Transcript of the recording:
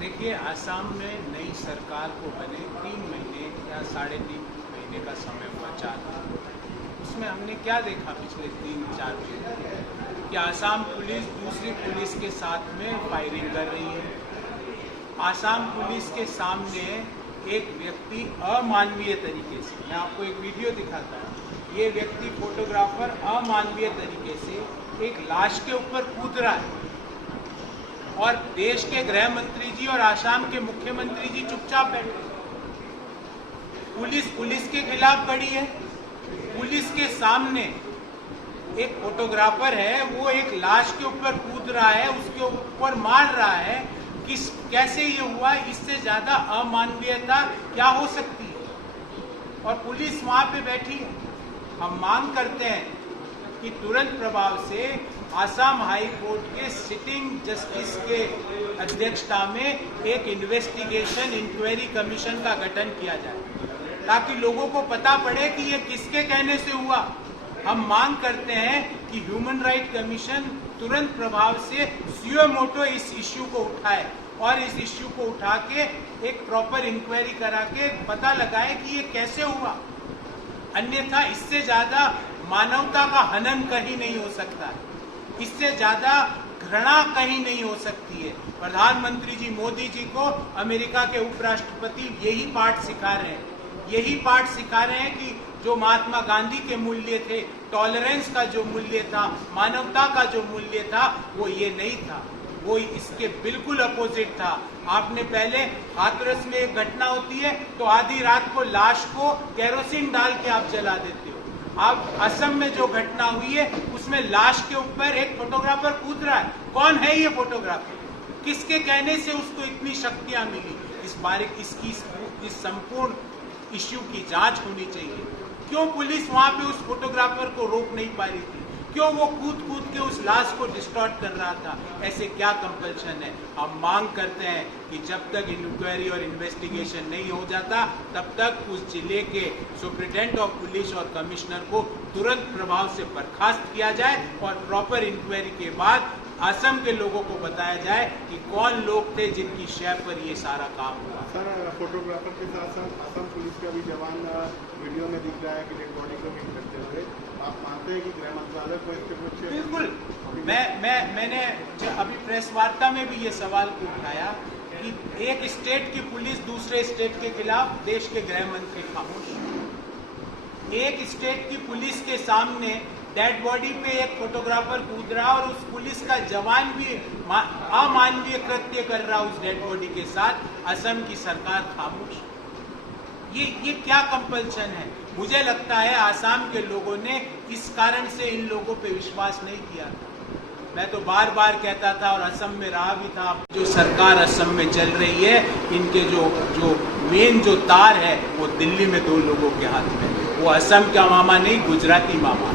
देखिए, आसाम में नई सरकार को बने 3 महीने या 3.5 महीने का समय हुआ, 4 उसमें हमने क्या देखा पिछले 3-4 महीने कि आसाम पुलिस दूसरी पुलिस के साथ में फायरिंग कर रही है। आसाम पुलिस के सामने एक व्यक्ति अमानवीय तरीके से, मैं आपको एक वीडियो दिखाता हूँ, ये व्यक्ति फोटोग्राफर अमानवीय तरीके से एक लाश के ऊपर कूद रहा है और देश के गृह मंत्री जी और आसाम के मुख्यमंत्री जी चुपचाप बैठे। पुलिस के खिलाफ खड़ी है। पुलिस के सामने एक फोटोग्राफर है, वो एक लाश के ऊपर कूद रहा है, उसके ऊपर मार रहा है। कैसे ये हुआ? इससे ज्यादा अमानवीयता क्या हो सकती है? और पुलिस वहां पे बैठी है। हम मांग करते हैं कि तुरंत प्रभाव से आसाम हाई कोर्ट के सिटिंग जस्टिस के अध्यक्षता में एक इन्वेस्टिगेशन इंक्वायरी कमीशन का गठन किया जाए ताकि लोगों को पता पड़े कि ये किसके कहने से हुआ। हम मांग करते हैं कि ह्यूमन राइट कमीशन तुरंत प्रभाव से सुयो मोटो इस इश्यू को उठाए और इस इश्यू को उठा के एक प्रॉपर इंक्वायरी करा के पता लगाए कि ये कैसे हुआ। अन्यथा इससे ज्यादा मानवता का हनन कहीं नहीं हो सकता, इससे ज्यादा घृणा कहीं नहीं हो सकती है। प्रधानमंत्री जी मोदी जी को अमेरिका के उपराष्ट्रपति यही पाठ सिखा रहे हैं, यही पाठ सिखा रहे हैं कि जो महात्मा गांधी के मूल्य थे, टॉलरेंस का जो मूल्य था, मानवता का जो मूल्य था, वो ये नहीं था, वो इसके बिल्कुल अपोजिट था। आपने पहले हाथरस में एक घटना होती है तो आधी रात को लाश को केरोसिन डाल के आप जला देते हो। आप असम में जो घटना हुई है उसमें लाश के ऊपर एक फोटोग्राफर कूद रहा है। कौन है ये फोटोग्राफर? किसके कहने से उसको इतनी शक्तियां मिली? इस संपूर्ण इश्यू की जांच होनी चाहिए। क्यों पुलिस वहां पे उस फोटोग्राफर को रोक नहीं पा रही थी? क्यों वो कूद के उस लाश को डिस्टॉर्ट कर रहा था? ऐसे क्या कंपल्शन है? हम मांग करते हैं कि जब तक इंक्वायरी और इन्वेस्टिगेशन नहीं हो जाता तब तक उस जिले के सुप्रिटेंडेंट ऑफ पुलिस और कमिश्नर को तुरंत प्रभाव से बर्खास्त किया जाए और प्रॉपर इंक्वायरी के बाद असम के लोगों को बताया जाए कि कौन लोग थे जिनकी शय पर ये सारा काम हुआ। सर, फोटोग्राफर के साथ साथ असम पुलिस का भी जवान वीडियो में दिख रहा है कि डेड बॉडी को मीट करते हुए। आप मानते हैं कि गृह मंत्रालय को इसके कुछ? बिल्कुल। मैंने अभी प्रेस वार्ता में भी ये सवाल उठाया कि एक स्टेट की पुलिस दूसरे स्टेट के खिलाफ देश के गृह मंत्री खामोश। एक स्टेट की पुलिस के सामने डेड बॉडी पे एक फोटोग्राफर कूद रहा और उस पुलिस का जवान भी अमानवीय कृत्य कर रहा उस डेड बॉडी के साथ, असम की सरकार खामोश। ये क्या कंपल्शन है? मुझे लगता है आसाम के लोगों ने इस कारण से इन लोगों पे विश्वास नहीं किया था। मैं तो बार बार कहता था और असम में रहा भी था, जो सरकार असम में चल रही है, इनके जो मेन जो तार है वो दिल्ली में 2 लोगों के हाथ में। वो असम का मामा नहीं, गुजराती मामा।